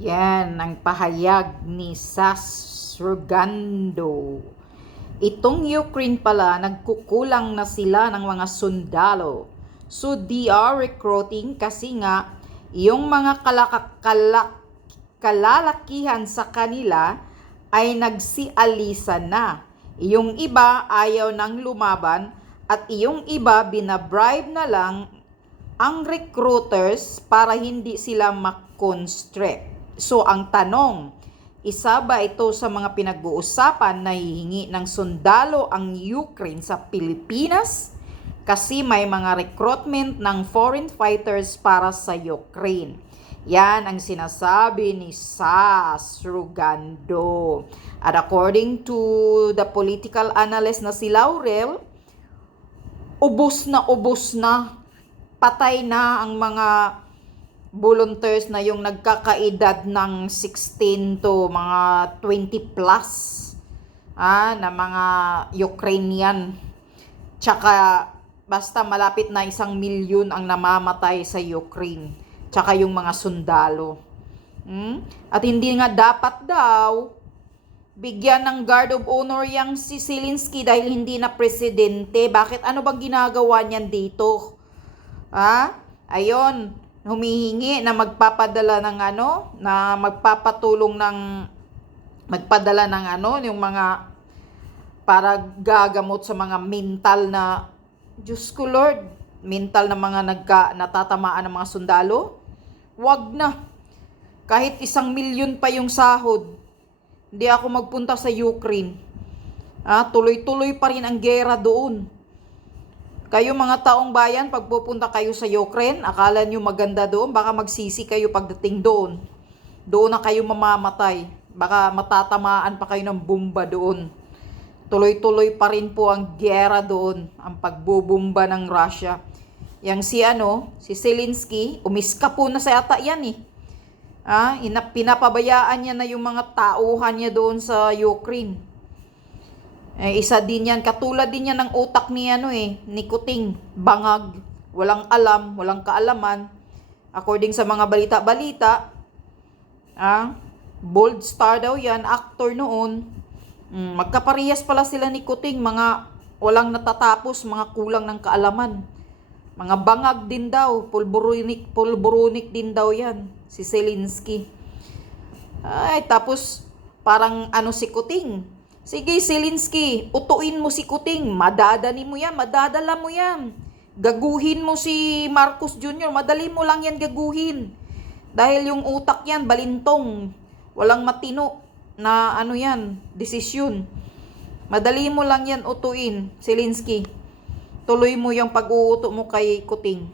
Yan ang pahayag ni Sasrugando. Itong Ukraine pala, nagkukulang na sila ng mga sundalo. So they are recruiting kasi nga yung mga kalalakihan sa kanila ay nagsialisa na. Yung iba ayaw nang lumaban at yung iba binabribe na lang ang recruiters para hindi sila makonstrict. So ang tanong, isa ba ito sa mga pinag-uusapan na hihingi ng sundalo ang Ukraine sa Pilipinas? Kasi may mga recruitment ng foreign fighters para sa Ukraine. Yan ang sinasabi ni Sasrugando. At according to the political analyst na si Laurel, ubos na, patay na ang mga volunteers na yung nagkakaedad ng 16 to mga 20 plus na mga Ukrainian. Tsaka basta malapit na 1,000,000 ang namamatay sa Ukraine. Tsaka yung mga sundalo. At hindi nga dapat daw bigyan ng guard of honor yang si Zelensky dahil hindi na presidente. Bakit? Ano bang ginagawa niyan dito? Ayon, humihingi na magpapadala ng na magpapatulong ng magpadala ng yung mga para gagamot sa mga mental na, Diyos ko Lord, mental na mga natatamaan ng mga sundalo. Wag na. Kahit 1,000,000 pa yung sahod, hindi ako magpunta sa Ukraine. Tuloy-tuloy pa rin ang gera doon. Kayo mga taong bayan, pag pupunta kayo sa Ukraine, akala nyo maganda doon, baka magsisi kayo pagdating doon. Doon na kayo mamamatay. Baka matatamaan pa kayo ng bomba doon. Tuloy-tuloy pa rin po ang gera doon, ang pagbubomba ng Russia. Yang si Zelensky, umiska po na sa ata yan pinapabayaan niya na yung mga tauhan niya doon sa Ukraine. Isa din yan, katulad din yan ng utak ni ni Kuting, bangag, walang alam, walang kaalaman. According sa mga balita-balita, bold star daw yan, actor noon. Magkaparehas pala sila ni Kuting, mga walang natatapos, mga kulang ng kaalaman. Mga bangag din daw, pulburunik din daw yan, si Zelensky. Tapos parang si Kuting. Sige Zelensky, utuin mo si Kuting, madadala mo yan. Gaguhin mo si Marcos Jr., madali mo lang yan gaguhin. Dahil yung utak yan, balintong, walang matino na desisyon. Madali mo lang yan utuin, Zelensky. Tuloy mo yung pag-uuto mo kay Kuting.